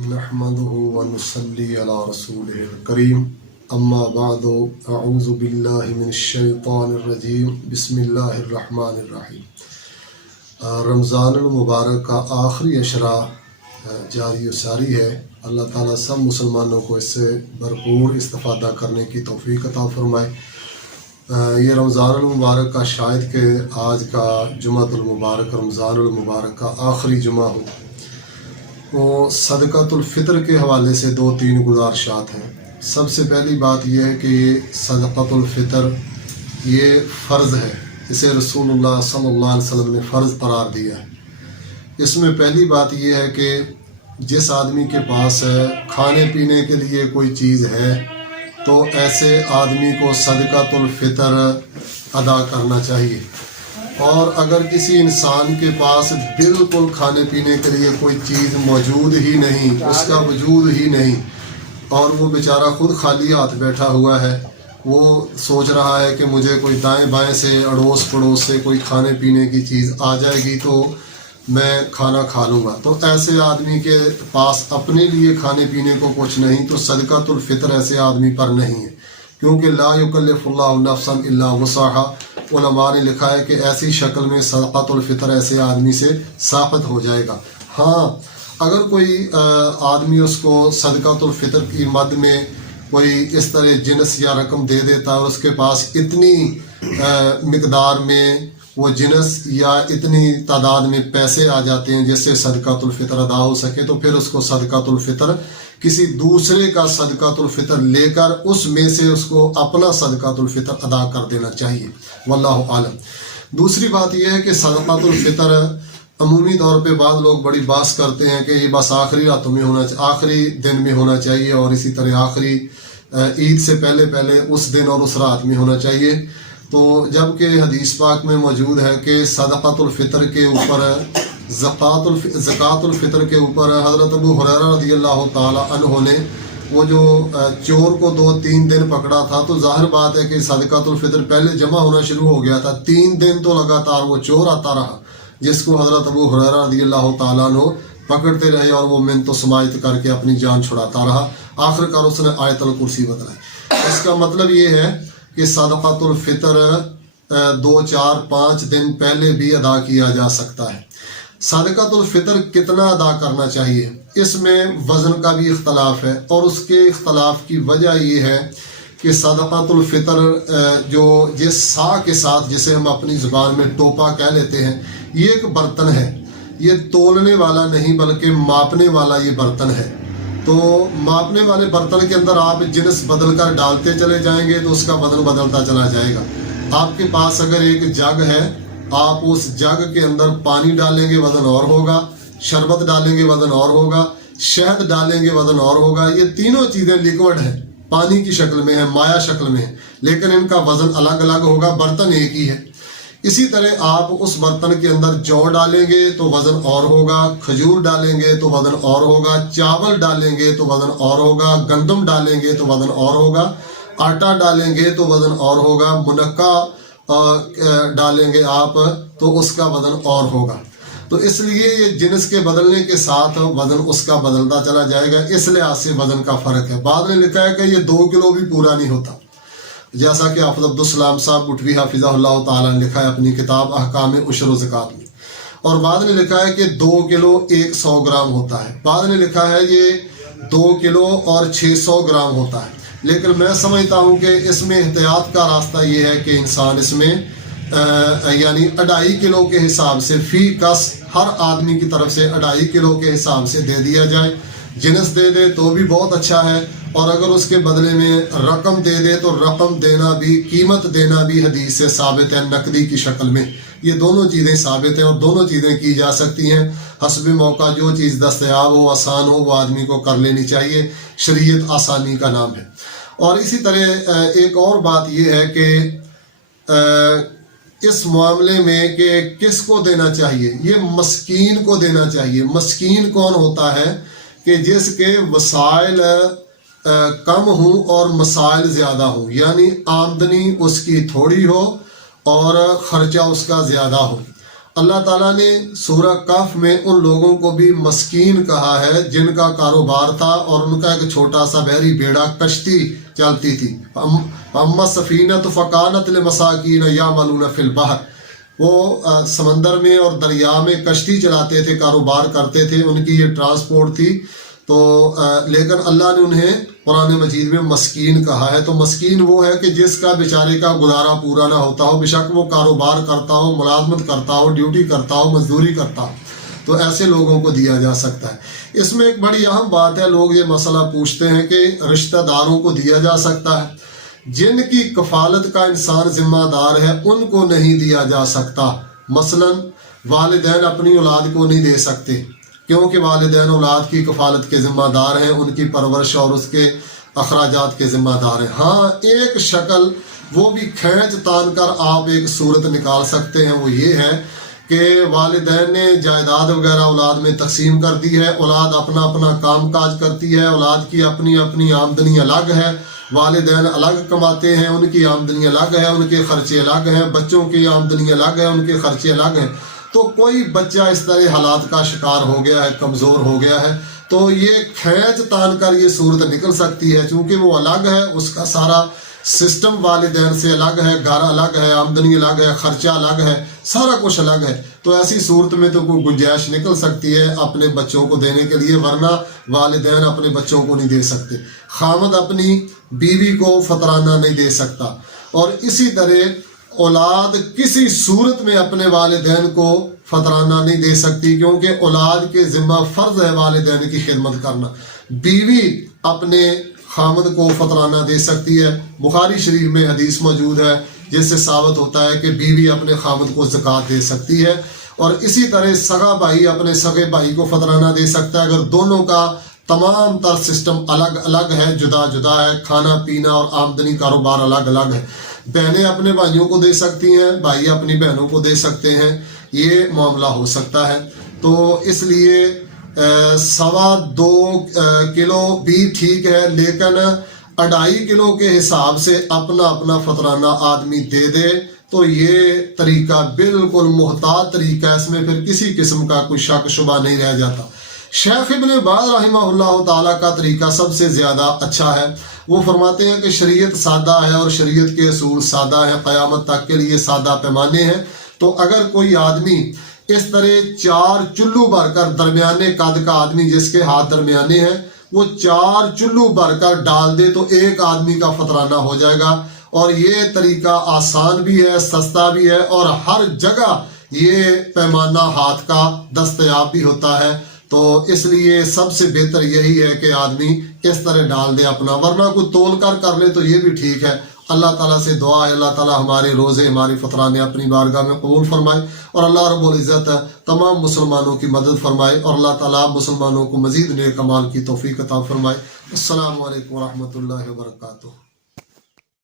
نحمده ونصلي على رسوله الكريم اما بعد اعوذ باللہ من الشیطان الرجیم بسم اللہ الرحمن الرحیم۔ رمضان المبارک کا آخری عشرہ جاری و ساری ہے۔ اللہ تعالیٰ سب مسلمانوں کو اس سے بھرپور استفادہ کرنے کی توفیق عطا فرمائے۔ یہ رمضان المبارک کا شاید کہ آج کا جمعۃ المبارک رمضان المبارک کا آخری جمعہ ہو، وہ صدقۃ الفطر کے حوالے سے 2-3 گزارشات ہیں۔ سب سے پہلی بات یہ ہے کہ یہ صدقۃ الفطر یہ فرض ہے، اسے رسول اللہ صلی اللہ علیہ وسلم نے فرض قرار دیا ہے۔ اس میں پہلی بات یہ ہے کہ جس آدمی کے پاس کھانے پینے کے لیے کوئی چیز ہے تو ایسے آدمی کو صدقۃ الفطر ادا کرنا چاہیے، اور اگر کسی انسان کے پاس بالکل کھانے پینے کے لیے کوئی چیز موجود ہی نہیں، اس کا وجود ہی نہیں، اور وہ بیچارہ خود خالی ہاتھ بیٹھا ہوا ہے، وہ سوچ رہا ہے کہ مجھے کوئی دائیں بائیں سے اڑوس پڑوس سے کوئی کھانے پینے کی چیز آ جائے گی تو میں کھانا کھا لوں گا، تو ایسے آدمی کے پاس اپنے لیے کھانے پینے کو کچھ نہیں تو صدقۃ الفطر ایسے آدمی پر نہیں ہے، کیونکہ لا یکلف اللہ نفسا الا وسعها۔ علماء نے لکھا ہے کہ ایسی شکل میں صدقۃ الفطر ایسے آدمی سے ثابت ہو جائے گا۔ ہاں، اگر کوئی آدمی اس کو صدقۃ الفطر کی مد میں کوئی اس طرح جنس یا رقم دے دیتا ہے اور اس کے پاس اتنی مقدار میں وہ جنس یا اتنی تعداد میں پیسے آ جاتے ہیں جس سے صدقۃ الفطر ادا ہو سکے، تو پھر اس کو صدقۃ الفطر کسی دوسرے کا صدقۃ الفطر لے کر اس میں سے اس کو اپنا صدقۃ الفطر ادا کر دینا چاہیے، واللہ عالم۔ دوسری بات یہ ہے کہ صدقۃ الفطر عمومی طور پہ بعض لوگ بڑی بحث کرتے ہیں کہ یہ بس آخری راتوں میں آخری دن میں ہونا چاہیے، اور اسی طرح آخری عید سے پہلے اس دن اور اس رات میں ہونا چاہیے، تو جب کہ حدیث پاک میں موجود ہے کہ صدقۃ الفطر کے اوپر زکوٰۃ الفطر کے اوپر حضرت ابو ہریرہ رضی اللہ تعالی عنہ نے وہ جو چور کو 2-3 دن پکڑا تھا، تو ظاہر بات ہے کہ صدقۃ الفطر پہلے جمع ہونا شروع ہو گیا تھا، 3 دن تو لگاتار وہ چور آتا رہا جس کو حضرت ابو ہریرہ رضی اللہ تعالیٰ عنہ پکڑتے رہے، اور وہ منت و سماعت کر کے اپنی جان چھڑاتا رہا، آخرکار اس نے آیت الکرسی بتلائی۔ اس کا مطلب یہ ہے کہ صدقۃ الفطر 2-4-5 دن پہلے بھی ادا کیا جا سکتا ہے۔ صدقۃ الفطر کتنا ادا کرنا چاہیے، اس میں وزن کا بھی اختلاف ہے، اور اس کے اختلاف کی وجہ یہ ہے کہ صدقۃ الفطر جو جس سا کے ساتھ، جسے ہم اپنی زبان میں ٹوپا کہہ لیتے ہیں، یہ ایک برتن ہے، یہ تولنے والا نہیں بلکہ ماپنے والا یہ برتن ہے۔ تو ماپنے والے برتن کے اندر آپ جنس بدل کر ڈالتے چلے جائیں گے تو اس کا وزن بدلتا چلا جائے گا۔ آپ کے پاس اگر ایک جگ ہے، آپ اس جگ کے اندر پانی ڈالیں گے وزن اور ہوگا، شربت ڈالیں گے وزن اور ہوگا، شہد ڈالیں گے وزن اور ہوگا۔ یہ تینوں چیزیں لیکوڈ ہیں، پانی کی شکل میں ہیں، مائع شکل میں ہیں، لیکن ان کا وزن الگ الگ ہوگا، برتن ایک ہی ہے۔ اسی طرح آپ اس برتن کے اندر جو ڈالیں گے تو وزن اور ہوگا، کھجور ڈالیں گے تو وزن اور ہوگا، چاول ڈالیں گے تو وزن اور ہوگا، گندم ڈالیں گے تو وزن اور ہوگا، آٹا ڈالیں گے تو وزن اور ہوگا، منقع ڈالیں گے آپ تو اس کا وزن اور ہوگا۔ تو اس لیے یہ جنس کے بدلنے کے ساتھ وزن اس کا بدلتا چلا جائے گا، اس لحاظ سے وزن کا فرق ہے۔ بعد نے لکھا ہے کہ یہ 2 کلو بھی پورا نہیں ہوتا، جیسا کہ حافظ عبدالسلام صاحب بٹوی حافظہ اللہ تعالیٰ نے لکھا ہے اپنی کتاب احکام عشر و زکوٰۃ میں، اور بعد نے لکھا ہے کہ 2 کلو 100 گرام ہوتا ہے، بعد نے لکھا ہے یہ 2 کلو اور 600 گرام ہوتا ہے۔ لیکن میں سمجھتا ہوں کہ اس میں احتیاط کا راستہ یہ ہے کہ انسان اس میں یعنی 2.5 کلو کے حساب سے فی کس ہر آدمی کی طرف سے 2.5 کلو کے حساب سے دے دیا جائے۔ جنس دے دے تو بھی بہت اچھا ہے، اور اگر اس کے بدلے میں رقم دے دے تو رقم دینا بھی، قیمت دینا بھی حدیث سے ثابت ہے، نقدی کی شکل میں۔ یہ دونوں چیزیں ثابت ہیں اور دونوں چیزیں کی جا سکتی ہیں، حسب موقع جو چیز دستیاب ہو، آسان ہو، وہ آدمی کو کر لینی چاہیے، شریعت آسانی کا نام ہے۔ اور اسی طرح ایک اور بات یہ ہے کہ اس معاملے میں کہ کس کو دینا چاہیے، یہ مسکین کو دینا چاہیے۔ مسکین کون ہوتا ہے؟ کہ جس کے وسائل کم ہوں اور مسائل زیادہ ہوں، یعنی آمدنی اس کی تھوڑی ہو اور خرچہ اس کا زیادہ ہو۔ اللہ تعالیٰ نے سورہ کہف میں ان لوگوں کو بھی مسکین کہا ہے جن کا کاروبار تھا اور ان کا ایک چھوٹا سا بحری بیڑا کشتی چلتی تھی. اما سفینۃ فکانت لمساکین یعملون فی البحر، وہ سمندر میں اور دریا میں کشتی چلاتے تھے، کاروبار کرتے تھے، ان کی یہ ٹرانسپورٹ تھی. تو لیکن اللہ نے انہیں قرآن مجید میں مسکین کہا ہے. تو مسکین وہ ہے کہ جس کا بیچارے کا گزارا پورا نہ ہوتا ہو، بے شک وہ کاروبار کرتا ہو، ملازمت کرتا ہو، ڈیوٹی کرتا ہو، مزدوری کرتا ہو، تو ایسے لوگوں کو دیا جا سکتا ہے. اس میں ایک بڑی اہم بات ہے، لوگ یہ مسئلہ پوچھتے ہیں کہ رشتہ داروں کو دیا جا سکتا ہے. جن کی کفالت کا انسان ذمہ دار ہے ان کو نہیں دیا جا سکتا. مثلا والدین اپنی اولاد کو نہیں دے سکتے، کیونکہ والدین اولاد کی کفالت کے ذمہ دار ہیں، ان کی پرورش اور اس کے اخراجات کے ذمہ دار ہیں. ہاں ایک شکل وہ بھی کھینچ تان کر آپ ایک صورت نکال سکتے ہیں، وہ یہ ہے کہ والدین نے جائیداد وغیرہ اولاد میں تقسیم کر دی ہے، اولاد اپنا اپنا کام کاج کرتی ہے، اولاد کی اپنی اپنی آمدنی الگ ہے، والدین الگ کماتے ہیں، ان کی آمدنی الگ ہے، ان کے خرچے الگ ہیں، بچوں کی آمدنی الگ ہے، ان کے خرچے الگ ہیں. تو کوئی بچہ اس طرح حالات کا شکار ہو گیا ہے، کمزور ہو گیا ہے، تو یہ کھینچ تان کر یہ صورت نکل سکتی ہے. چونکہ وہ الگ ہے، اس کا سارا سسٹم والدین سے الگ ہے، گھر الگ ہے، آمدنی الگ ہے، خرچہ الگ ہے، سارا کچھ الگ ہے. تو ایسی صورت میں تو کوئی گنجائش نکل سکتی ہے اپنے بچوں کو دینے کے لیے، ورنہ والدین اپنے بچوں کو نہیں دے سکتے. خامد اپنی بیوی کو فطرانہ نہیں دے سکتا. اور اسی طرح اولاد کسی صورت میں اپنے والدین کو فطرانہ نہیں دے سکتی، کیونکہ اولاد کے ذمہ فرض ہے والدین کی خدمت کرنا. بیوی اپنے خامد کو فطرانہ دے سکتی ہے. بخاری شریف میں حدیث موجود ہے جس سے ثابت ہوتا ہے کہ بیوی اپنے خامد کو زکوٰۃ دے سکتی ہے. اور اسی طرح سگا بھائی اپنے سگے بھائی کو فطرانہ دے سکتا ہے. اگر دونوں کا تمام تر سسٹم الگ الگ ہے، جدا جدا ہے، کھانا پینا اور آمدنی کاروبار الگ الگ ہے. بہنیں اپنے بھائیوں کو دے سکتی ہیں، بھائی اپنی بہنوں کو دے سکتے ہیں، یہ معاملہ ہو سکتا ہے. تو اس لیے 2.25 کلو بھی ٹھیک ہے، لیکن 2.5 کلو کے حساب سے اپنا اپنا فطرانہ آدمی دے دے تو یہ طریقہ بالکل محتاط طریقہ ہے، اس میں پھر کسی قسم کا کوئی شک شبہ نہیں رہ جاتا. شیخ ابن باز رحمہ اللہ تعالیٰ کا طریقہ سب سے زیادہ اچھا ہے. وہ فرماتے ہیں کہ شریعت سادہ ہے اور شریعت کے اصول سادہ ہیں، قیامت تک کے لیے سادہ پیمانے ہیں. تو اگر کوئی آدمی اس طرح 4 چلو بھر کر، درمیانے قد کا آدمی جس کے ہاتھ درمیانے ہیں، وہ 4 چلو بھر کر ڈال دے تو ایک آدمی کا فطرانہ ہو جائے گا. اور یہ طریقہ آسان بھی ہے، سستا بھی ہے، اور ہر جگہ یہ پیمانہ ہاتھ کا دستیاب بھی ہوتا ہے. تو اس لیے سب سے بہتر یہی ہے کہ آدمی اس طرح ڈال دے اپنا، ورنہ کوئی تول کر لے تو یہ بھی ٹھیک ہے. اللہ تعالیٰ سے دعا ہے اللہ تعالیٰ ہمارے روزے، ہماری فطرانے اپنی بارگاہ میں قبول فرمائے، اور اللہ رب العزت تمام مسلمانوں کی مدد فرمائے، اور اللہ تعالیٰ مسلمانوں کو مزید نیک اعمال کی توفیق عطا فرمائے. السلام علیکم ورحمۃ اللہ وبرکاتہ.